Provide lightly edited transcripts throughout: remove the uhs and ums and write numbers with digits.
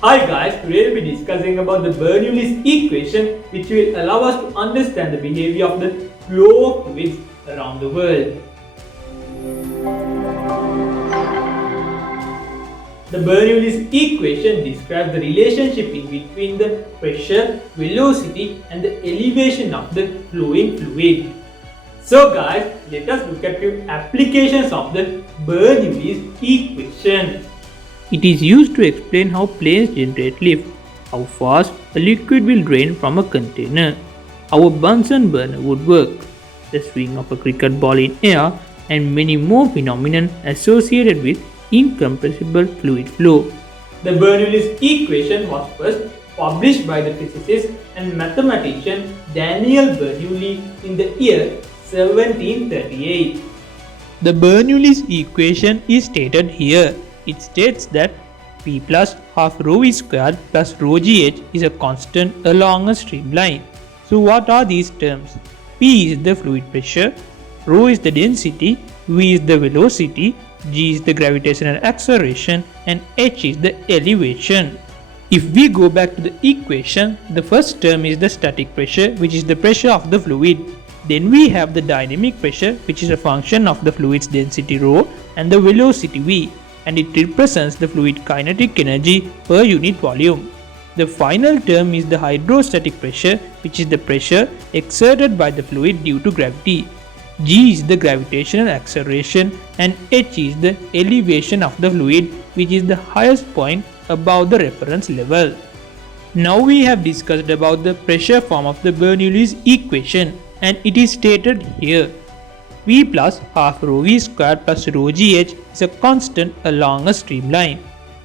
Hi guys, today we'll be discussing about the Bernoulli's equation which will allow us to understand the behavior of the flow of fluids around the world. The Bernoulli's equation describes the relationship in between the pressure, velocity and the elevation of the flowing fluid. So guys, let us look at few applications of the Bernoulli's equation. It is used to explain how planes generate lift, how fast a liquid will drain from a container, how a Bunsen burner would work, the swing of a cricket ball in air, and many more phenomena associated with incompressible fluid flow. The Bernoulli's equation was first published by the physicist and mathematician Daniel Bernoulli in the year 1738. The Bernoulli's equation is stated here. It states that P plus half rho v squared plus rho gh is a constant along a streamline. So what are these terms? P is the fluid pressure, rho is the density, v is the velocity, g is the gravitational acceleration and h is the elevation. If we go back to the equation, the first term is the static pressure, which is the pressure of the fluid. Then we have the dynamic pressure, which is a function of the fluid's density rho and the velocity v, and it represents the fluid kinetic energy per unit volume. The final term is the hydrostatic pressure, which is the pressure exerted by the fluid due to gravity. G is the gravitational acceleration and h is the elevation of the fluid, which is the highest point above the reference level. Now we have discussed about the pressure form of the Bernoulli's equation, and it is stated here. V plus half rho v squared plus rho gh is a constant along a streamline.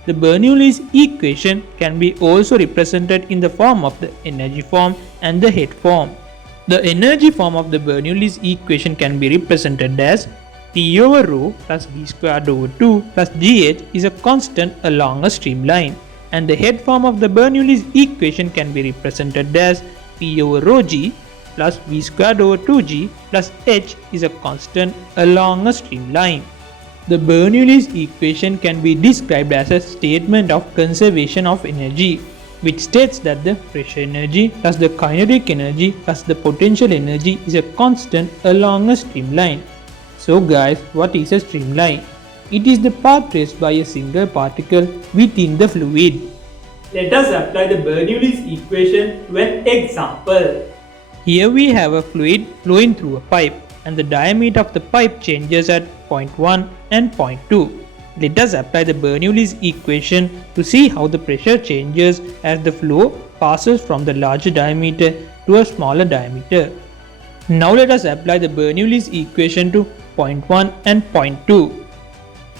The Bernoulli's equation can be also represented in the form of the energy form and the head form. The energy form of the Bernoulli's equation can be represented as P over rho plus v squared over 2 plus gh is a constant along a streamline, and the head form of the Bernoulli's equation can be represented as P over rho g plus v squared over 2g plus h is a constant along a streamline. The Bernoulli's equation can be described as a statement of conservation of energy, which states that the pressure energy plus the kinetic energy plus the potential energy is a constant along a streamline. So guys, what is a streamline? It is the path traced by a single particle within the fluid. Let us apply the Bernoulli's equation to an example. Here we have a fluid flowing through a pipe, and the diameter of the pipe changes at point 1 and point 2. Let us apply the Bernoulli's equation to see how the pressure changes as the flow passes from the larger diameter to a smaller diameter. Now let us apply the Bernoulli's equation to point 1 and point 2.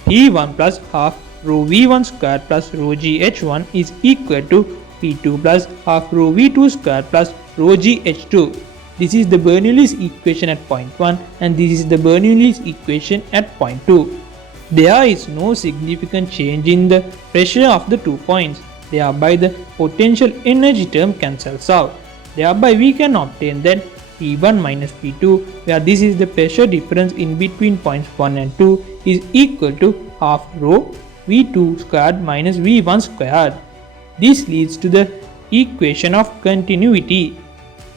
P1 plus half rho v1 squared plus rho gh1 is equal to P2 plus half rho v2 squared plus rho gh2. This is the Bernoulli's equation at point 1 and this is the Bernoulli's equation at point 2. There is no significant change in the pressure of the 2 points, thereby the potential energy term cancels out. Thereby we can obtain that P1 minus P2, where this is the pressure difference in between points 1 and 2, is equal to half rho v2 squared minus v1 squared. This leads to the equation of continuity.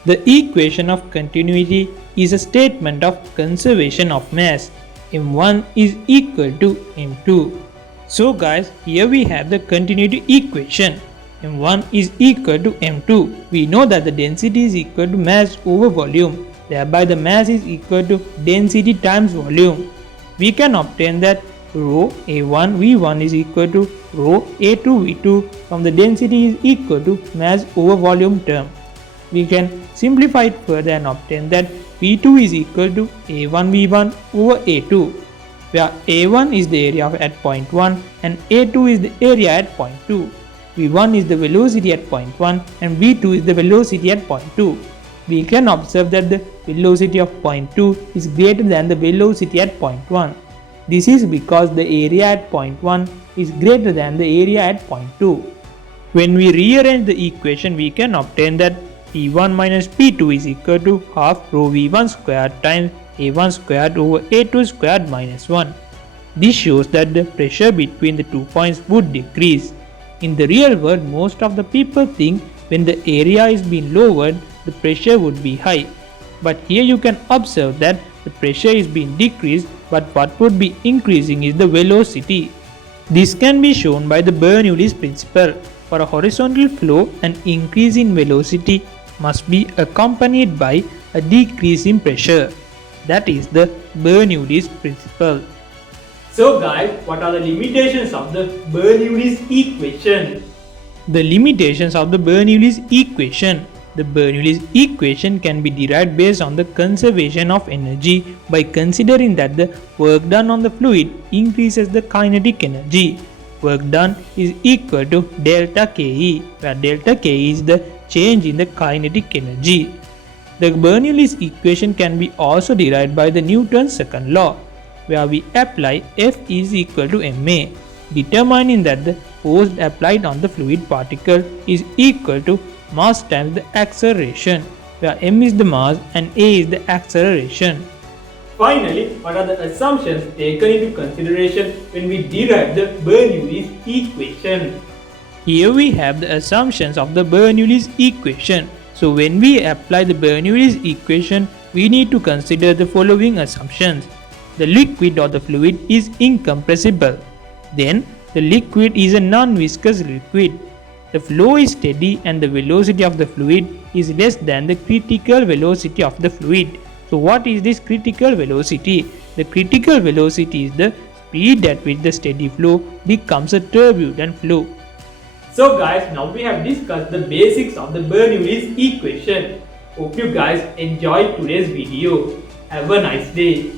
The equation of continuity is a statement of conservation of mass. M1 is equal to M2. So guys, here we have the continuity equation. M1 is equal to M2. We know that the density is equal to mass over volume. Thereby the mass is equal to density times volume. We can obtain that rho A1 V1 is equal to rho A2 V2 from the density is equal to mass over volume term. We can simplify it further and obtain that V2 is equal to A1 V1 over A2, where A1 is the area at point 1 and A2 is the area at point 2. V1 is the velocity at point 1 and V2 is the velocity at point 2. We can observe that the velocity of point 2 is greater than the velocity at point 1. This is because the area at point 1 is greater than the area at point 2. When we rearrange the equation, we can obtain that P1 minus P2 is equal to half rho V1 squared times A1 squared over A2 squared minus 1. This shows that the pressure between the 2 points would decrease. In the real world, most of the people think when the area is being lowered, the pressure would be high. But here you can observe that the pressure is being decreased, but what would be increasing is the velocity. This can be shown by the Bernoulli's principle. For a horizontal flow, an increase in velocity must be accompanied by a decrease in pressure. That is the Bernoulli's principle. So guys, what are the limitations of the Bernoulli's equation? The limitations of the Bernoulli's equation. The Bernoulli's equation can be derived based on the conservation of energy by considering that the work done on the fluid increases the kinetic energy. Work done is equal to delta Ke, where delta Ke is the change in the kinetic energy. The Bernoulli's equation can be also derived by the Newton's second law, where we apply F is equal to ma, determining that the force applied on the fluid particle is equal to mass times the acceleration, where m is the mass and a is the acceleration. Finally, what are the assumptions taken into consideration when we derive the Bernoulli's equation? Here we have the assumptions of the Bernoulli's equation. So when we apply the Bernoulli's equation, we need to consider the following assumptions. The liquid or the fluid is incompressible. Then the liquid is a non-viscous liquid. The flow is steady and the velocity of the fluid is less than the critical velocity of the fluid. So what is this critical velocity? The critical velocity is the speed at which the steady flow becomes a turbulent flow. So guys, now we have discussed the basics of the Bernoulli's equation. Hope you guys enjoyed today's video. Have a nice day.